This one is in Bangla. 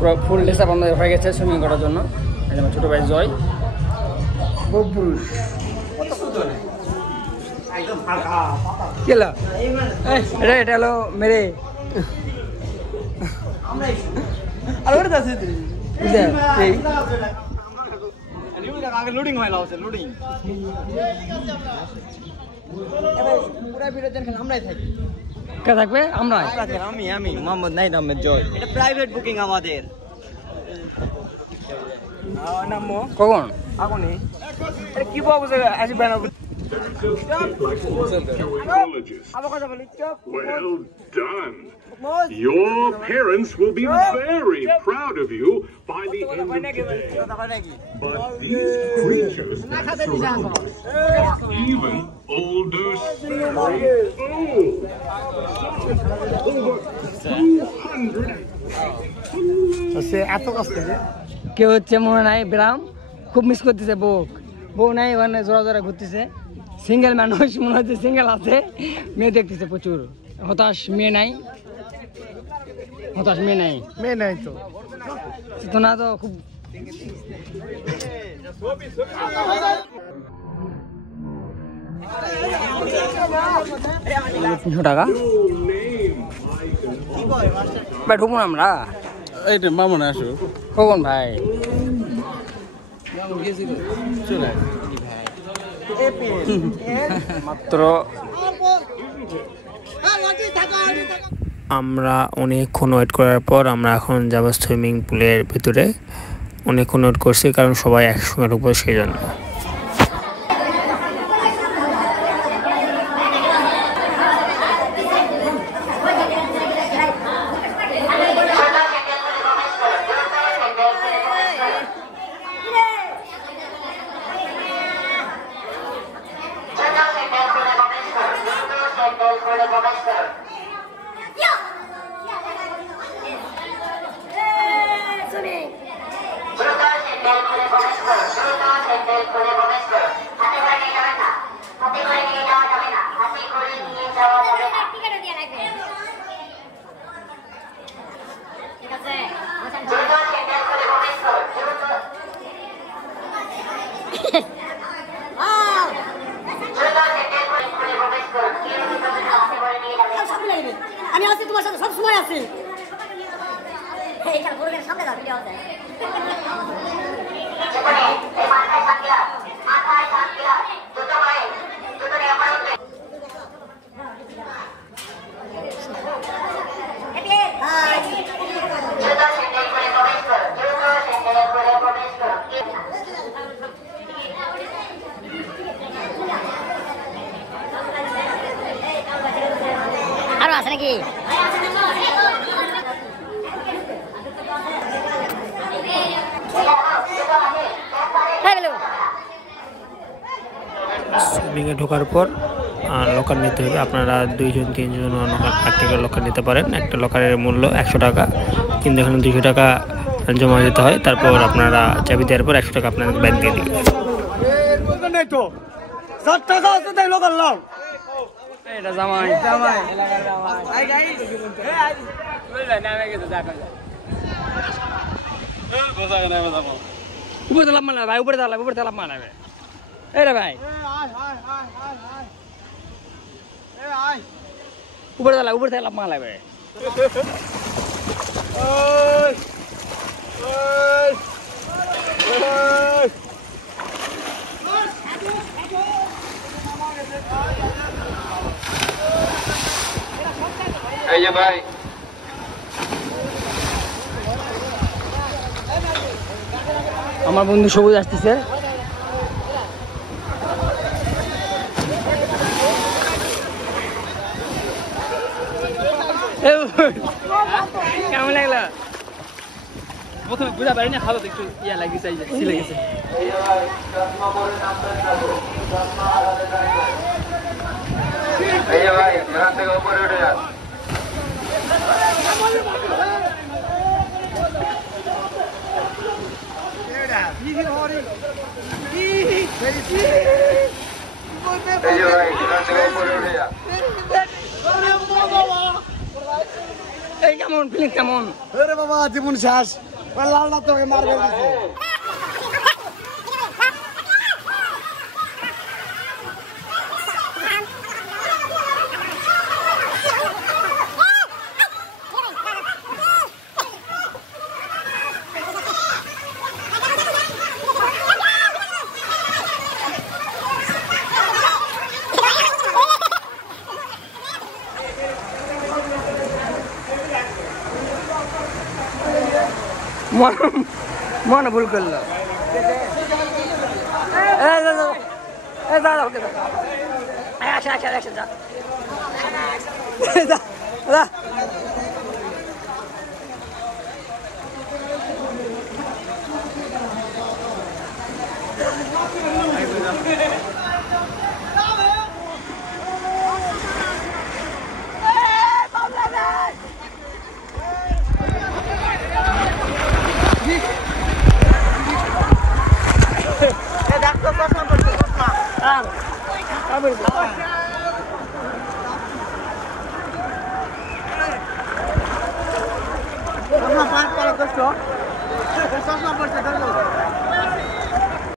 পুরো ফুল ড্রেস আপ আমাদের হয়ে গেছে সুইমিং করার জন্য। আমার ছোটো ভাই জয় এটা হলো মেরে লোডিং হয় লোডিং পুরো ভিডিও দেখেন আমরাই থাকি। কে থাকবে? আমরা আমি মোহাম্মদ নাইদ আহমেদ জয়। এটা প্রাইভেট বুকিং আমাদের। নামো কখন আগুনি এটা কি বাবু আসি বানাবো। Well done. Your parents will be very proud of you by the end of today. But these creatures that surround us are even older scary old. Over 200. কেউ হচ্ছে মনে নাই ব্রাম খুব মিস করতেছে বউ নাই ওখানে জোড়া জোড়া ঘুরতেছে। সিঙ্গেল মানুষ মনে হচ্ছে সিঙ্গেল আছে, মেয়ে দেখতেছে প্রচুর। হতাশ মেয়ে নাই তো না তো খুব $300 ভাই ঢুকবো না আমরা। এইটা মামনে আসো কখন ভাই? মাত্র আমরা অনেকক্ষণ ওয়েট করার পর আমরা এখন যাব সুইমিং পুলের ভিতরে। অনেকক্ষণ ওয়েট করছি কারণ সবাই একসঙ্গে ঢুকবো সেই জন্য। আমি আছি তোমার সাথে সব সময় আছি। এইখানে বড়দের সামনে দাও ভিডিও আছে। এই মাথায় সাকিয়া দুটো ভাই দুটো নিয়ে আমার উঠে। হাই জুতো সেন্ডেল করে প্রবেশ করো, জুতো সেন্ডেল করে প্রবেশ করো। আরো আছে নাকি? সুইমিংয়ে ঢোকার পর লকার নিতে হবে। আপনারা 2জন 3জন একটা লকার নিতে পারেন। একটা লকারের মূল্য $100, কিন্তু এখানে $200 জমা দিতে হয়। তারপর আপনারা চাবি দেওয়ার পর $100 আপনাদের ব্যাংক দিয়ে দিবে। এটা জামাই উপরে তালাপ মানা ভাই, উপরে তালাপ মানাবে। এই রে ভাই উপরে তালাপ মানাবে। এই যে ভাই আমার বন্ধু সবুজ আসতেছে। কেমন লাগলো? প্রথমে বুঝা পারি না, খালো একটু ইয়া লাগিয়েছে, লেগেছে। এই যে ভাই এখান থেকে উপরে উঠে যান। এই যে ভাই এখান থেকে উপরে উঠে যান। কেমন ফিলিংস কেমন? আরে বাবা জীবন শেষ লালটা তোকে মারবে দিছে মনে ভুল করলো Sama, para, para,